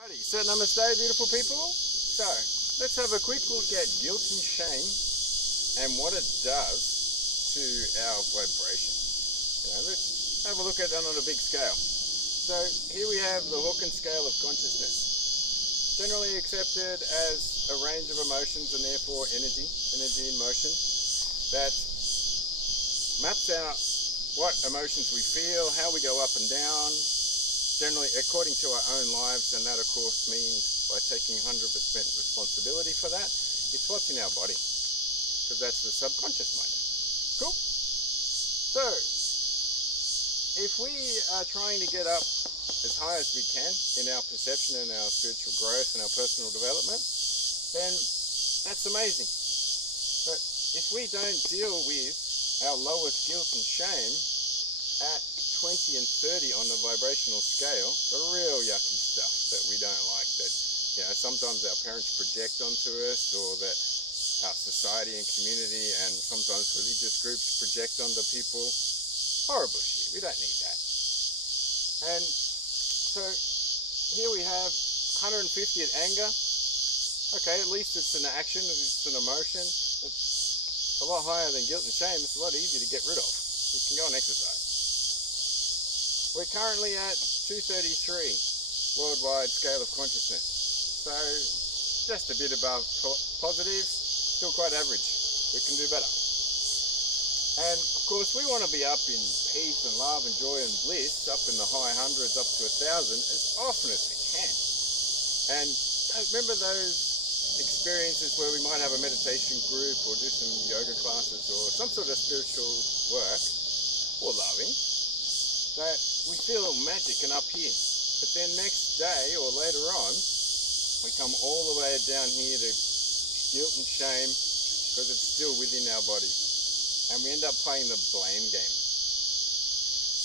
Alrighty, so namaste beautiful people. So, let's have a quick look at guilt and shame and what it does to our vibration. Let's have a look at it on a big scale. So, here we have the Hawkins scale of consciousness. Generally accepted as a range of emotions and therefore energy in motion that maps out what emotions we feel, how we go up and down, generally according to our own lives, and that of course means by taking 100% responsibility for that, it's what's in our body, because that's the subconscious mind. Cool? So, if we are trying to get up as high as we can in our perception and our spiritual growth and our personal development, then that's amazing. But if we don't deal with our lowest guilt and shame at 20 and 30 on the vibrational scale, the real yucky stuff that we don't like, that sometimes our parents project onto us, or that our society and community and sometimes religious groups project onto people. Horrible shit. We don't need that. And so here we have 150 at anger. Okay, at least it's an action, it's an emotion. It's a lot higher than guilt and shame. It's a lot easier to get rid of. You can go and exercise. We're currently at 233 worldwide scale of consciousness. So just a bit above positive, still quite average. We can do better. And of course we want to be up in peace and love and joy and bliss, up in the high hundreds, up to 1,000 as often as we can. And remember those experiences where we might have a meditation group or do some yoga classes or some sort of spiritual work or loving, that we feel magic and up here. But then next day or later on, we come all the way down here to guilt and shame because it's still within our body. And we end up playing the blame game.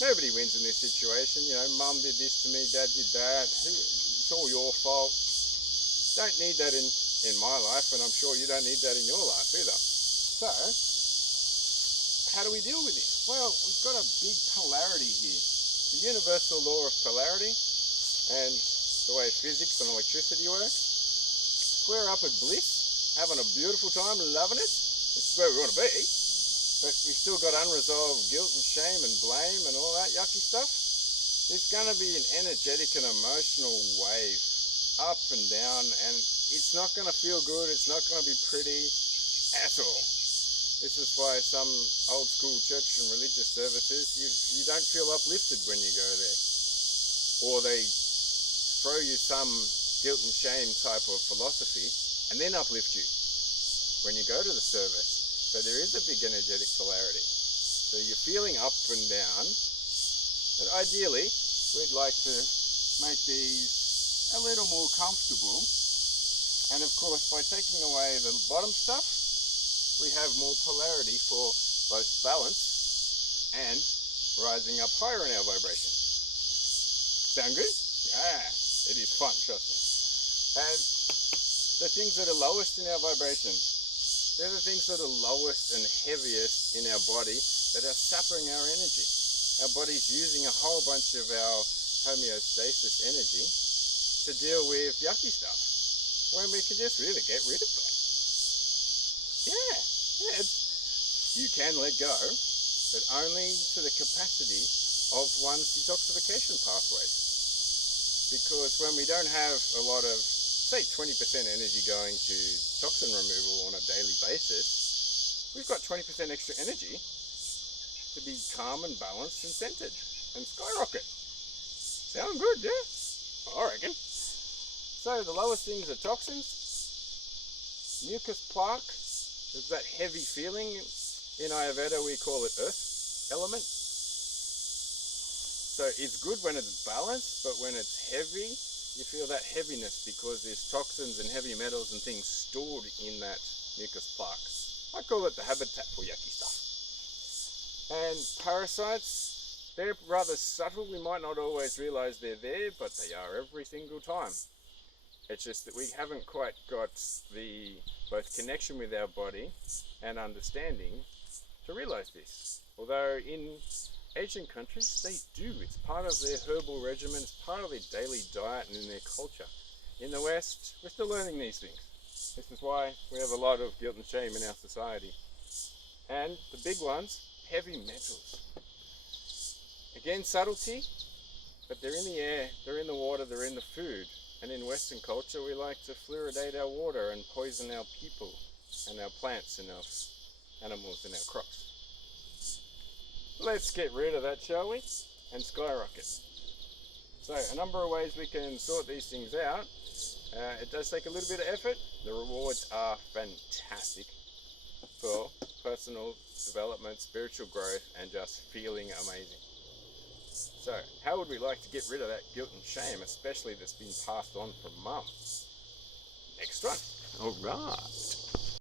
Nobody wins in this situation. Mum did this to me, dad did that. It's all your fault. Don't need that in my life, and I'm sure you don't need that in your life either. So, how do we deal with this? Well, we've got a big polarity here. The universal law of polarity and the way physics and electricity works. If we're up at bliss, having a beautiful time, loving it, this is where we want to be, but we've still got unresolved guilt and shame and blame and all that yucky stuff, there's going to be an energetic and emotional wave up and down, and it's not going to feel good, it's not going to be pretty at all. This is why some old school church and religious services, you don't feel uplifted when you go there. Or they throw you some guilt and shame type of philosophy and then uplift you when you go to the service. So there is a big energetic polarity. So you're feeling up and down, but ideally we'd like to make these a little more comfortable. And of course, by taking away the bottom stuff, we have more polarity for both balance and rising up higher in our vibration. Sound good? Yeah, it is fun, trust me. And the things that are lowest in our vibration, they're the things that are lowest and heaviest in our body that are sapping our energy. Our body's using a whole bunch of our homeostasis energy to deal with yucky stuff, when we can just really get rid of that. Yeah, you can let go, but only to the capacity of one's detoxification pathways. Because when we don't have a lot of, say 20% energy going to toxin removal on a daily basis, we've got 20% extra energy to be calm and balanced and centered and skyrocket. Sound good, yeah? I reckon. So the lowest things are toxins, mucus plaque. There's that heavy feeling. In Ayurveda we call it earth element. So it's good when it's balanced, but when it's heavy, you feel that heaviness because there's toxins and heavy metals and things stored in that mucus plaque. I call it the habitat for yucky stuff. And parasites, they're rather subtle. We might not always realize they're there, but they are every single time. It's just that we haven't quite got the both connection with our body and understanding to realize this. Although in Asian countries, they do. It's part of their herbal regimen, it's part of their daily diet and in their culture. In the West, we're still learning these things. This is why we have a lot of guilt and shame in our society. And the big ones, heavy metals. Again, subtlety, but they're in the air, they're in the water, they're in the food. And in Western culture, we like to fluoridate our water and poison our people and our plants and our animals and our crops. Let's get rid of that, shall we? And skyrocket. So a number of ways we can sort these things out. It does take a little bit of effort. The rewards are fantastic for personal development, spiritual growth, and just feeling amazing. So how would we like to get rid of that guilt and shame, especially that's been passed on from mum? Next one. All right.